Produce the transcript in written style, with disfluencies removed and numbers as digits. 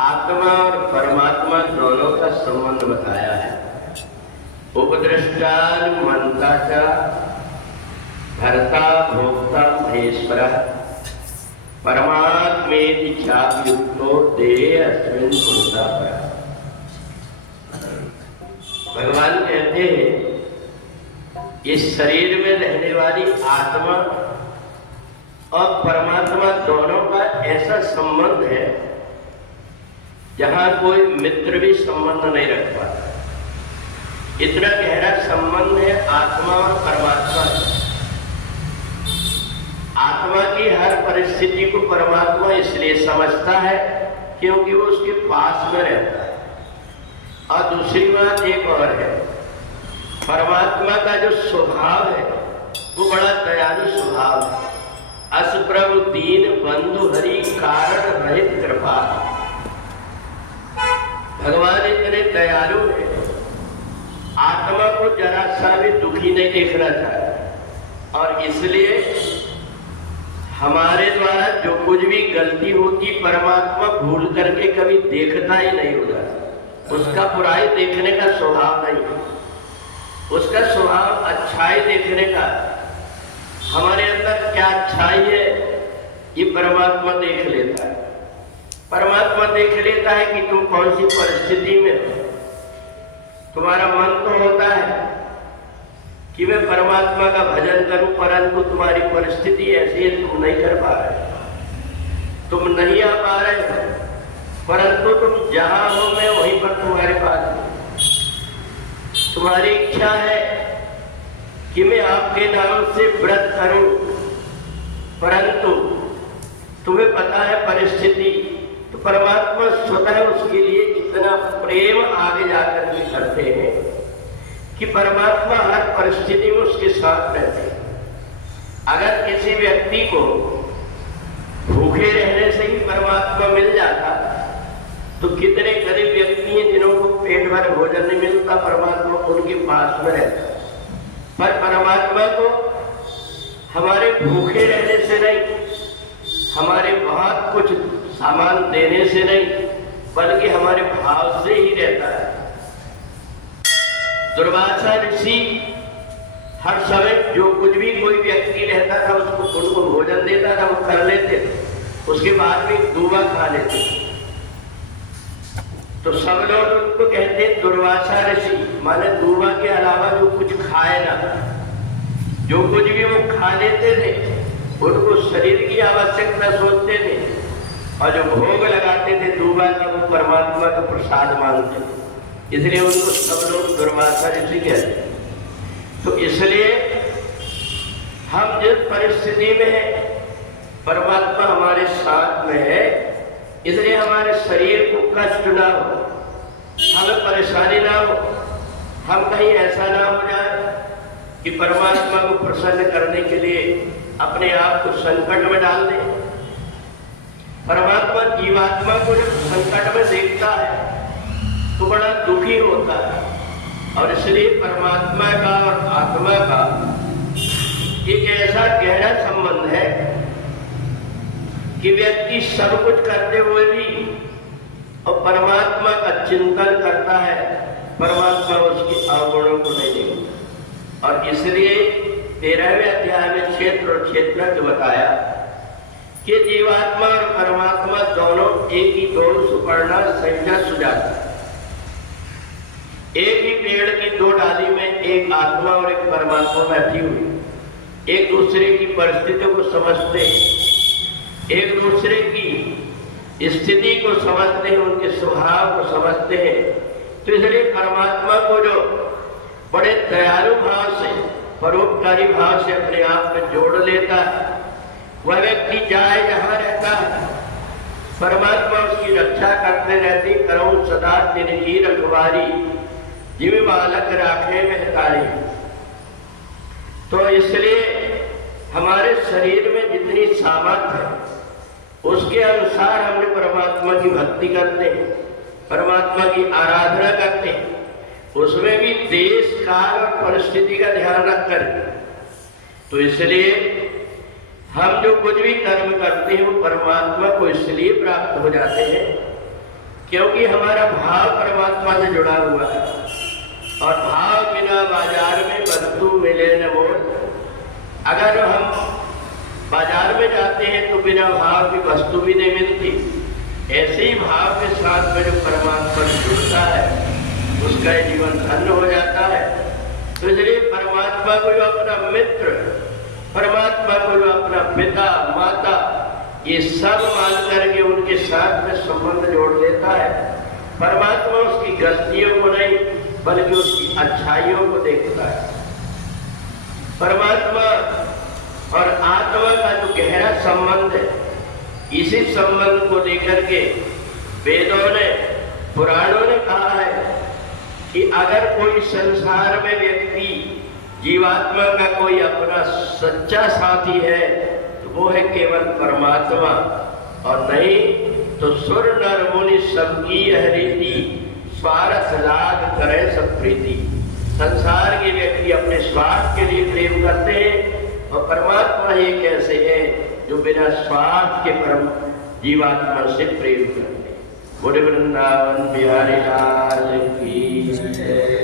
आत्मा और परमात्मा दोनों का संबंध बताया है। उपदृष्टान मनता च भर्ता भोक्ता महेश्वर परमात्मेति चाप्युक्तो देहे अस्मिन् पुरुषा परा। भगवान कहते हैं इस शरीर में रहने वाली आत्मा और परमात्मा दोनों का ऐसा संबंध है जहां कोई मित्र भी संबंध नहीं रख पाता। इतना गहरा संबंध है आत्मा और परमात्मा का। आत्मा की हर परिस्थिति को परमात्मा इसलिए समझता है क्योंकि वो उसके पास में रहता है। और दूसरी बात एक और है, परमात्मा का जो स्वभाव है वो बड़ा दयालु स्वभाव है। अस प्रभु दीन बंधु हरि कारण रहित कृपा। भगवान इतने दयालु है, आत्मा को जरा सा भी दुखी नहीं देखना चाहता। और इसलिए हमारे द्वारा जो कुछ भी गलती होती परमात्मा भूल करके कभी देखता ही नहीं होगा। उसका बुराई देखने का स्वभाव नहीं है, उसका स्वभाव अच्छाई देखने का। हमारे अंदर क्या अच्छाई है ये परमात्मा देख लेता है। परमात्मा देख लेता है कि तुम कौन सी परिस्थिति में हो। तुम्हारा मन तो होता है कि मैं परमात्मा का भजन करूं, परंतु तुम्हारी परिस्थिति ऐसी है तुम नहीं कर पा रहे, तुम नहीं आ पा रहे हो। परंतु तुम जहां हो मैं वहीं पर तुम्हारे पास हूं। तुम्हारी इच्छा है कि मैं आपके नाम से व्रत करूं, परंतु तुम्हें पता है परिस्थिति, तो परमात्मा स्वतः उसके लिए इतना प्रेम आगे जाकर के करते हैं कि परमात्मा हर परिस्थिति में उसके साथ रहते हैं। अगर किसी व्यक्ति को भूखे रहने से ही परमात्मा मिल जाता तो कितने गरीब व्यक्ति हैं जिन्हों को पेट भर भोजन नहीं मिलता, परमात्मा उनके पास में रहता। पर परमात्मा को हमारे भूखे रहने से नहीं, हमारे बहुत कुछ सामान देने से नहीं, बल्कि हमारे भाव से ही रहता है। दुर्वासा ऋषि हर समय जो कुछ भी कोई व्यक्ति रहता था उसको उनको भोजन देता था, वो कर लेते थे। उसके बाद भी दूबा खा लेते थे। तो सब लोग उनको कहते दुर्वासा ऋषि, माने दूबा के अलावा जो कुछ खाए ना। जो कुछ भी वो खा लेते थे उनको शरीर की आवश्यकता सोचते थे, और जो भोग लगाते थे दूबा का वो परमात्मा का प्रसाद मानते थे। इसलिए उनको सब लोग दुर्वासा ऋषि कहते। तो इसलिए हम जिस परिस्थिति में है परमात्मा हमारे साथ में है, इसलिए हमारे शरीर को कष्ट ना हो, हमें परेशानी ना हो, हम कहीं ऐसा ना हो जाए कि परमात्मा को प्रसन्न करने के लिए अपने आप को संकट में डाल दें। परमात्मा जीवात्मा को जब संकट में देखता है तो बड़ा दुखी होता है। और इसलिए परमात्मा का और आत्मा का एक ऐसा गहरा संबंध है कि व्यक्ति सब कुछ करते हुए भी और परमात्मा का चिंतन करता है, परमात्मा उसके अवगुणों को नहीं देखता। और इसलिए 13वें अध्याय में क्षेत्र और क्षेत्रज्ञ बताया कि जीवात्मा और परमात्मा दोनों एक ही दो सुपर्णा संज्ञा सुजाता। एक ही पेड़ की दो डाली में एक आत्मा और एक परमात्मा बैठी हुई, एक दूसरे की परिस्थितियों को समझते, एक दूसरे की स्थिति को समझते हैं, उनके स्वभाव को समझते हैं। तो इसलिए परमात्मा को जो बड़े दयालु भाव से, परोपकारी भाव से अपने आप में जोड़ लेता है, वह व्यक्ति जाए जहां रहता है परमात्मा उसकी रक्षा करते रहती। करूं सदा तिनकी रखवारी, जिम बालक राखे महतारी। तो इसलिए हमारे शरीर में जितनी सामर्थ्य है उसके अनुसार हमने परमात्मा की भक्ति करते हैं, परमात्मा की आराधना करते हैं। उसमें भी देश काल और परिस्थिति का ध्यान रखकर। तो इसलिए हम जो कुछ भी कर्म करते हैं वो परमात्मा को इसलिए प्राप्त हो जाते हैं क्योंकि हमारा भाव परमात्मा से जुड़ा हुआ है। और भाव बिना बाजार में वस्तु मिले न मोल। अगर हम बाजार में जाते हैं तो बिना भाव की वस्तु भी नहीं मिलती। ऐसे ही भाव के साथ में जो परमात्मा जुड़ता है उसका जीवन धन्य हो जाता है। तो इसलिए परमात्मा को जो अपना मित्र, परमात्मा को जो अपना पिता माता, ये सब मान करके उनके साथ में संबंध जोड़ देता है। परमात्मा उसकी गलतियों को नहीं बल्कि उसकी अच्छाइयों को देखता है। परमात्मा और आत्मा का जो गहरा संबंध है, इसी संबंध को लेकर के वेदों ने, पुराणों ने कहा है कि अगर कोई संसार में व्यक्ति जीवात्मा का कोई अपना सच्चा साथी है तो वो है केवल परमात्मा, और नहीं तो सुर नर मुनि सबकी हरिति, स्वार्थ लाग करे सब प्रीति। संसार के व्यक्ति अपने स्वार्थ के लिए प्रेम करते हैं, और परमात्मा एक ऐसे है जो बिना स्वार्थ के परम जीवात्मा से प्रेम करते हैं। बोले वृंदावन बिहारी लाल की जय।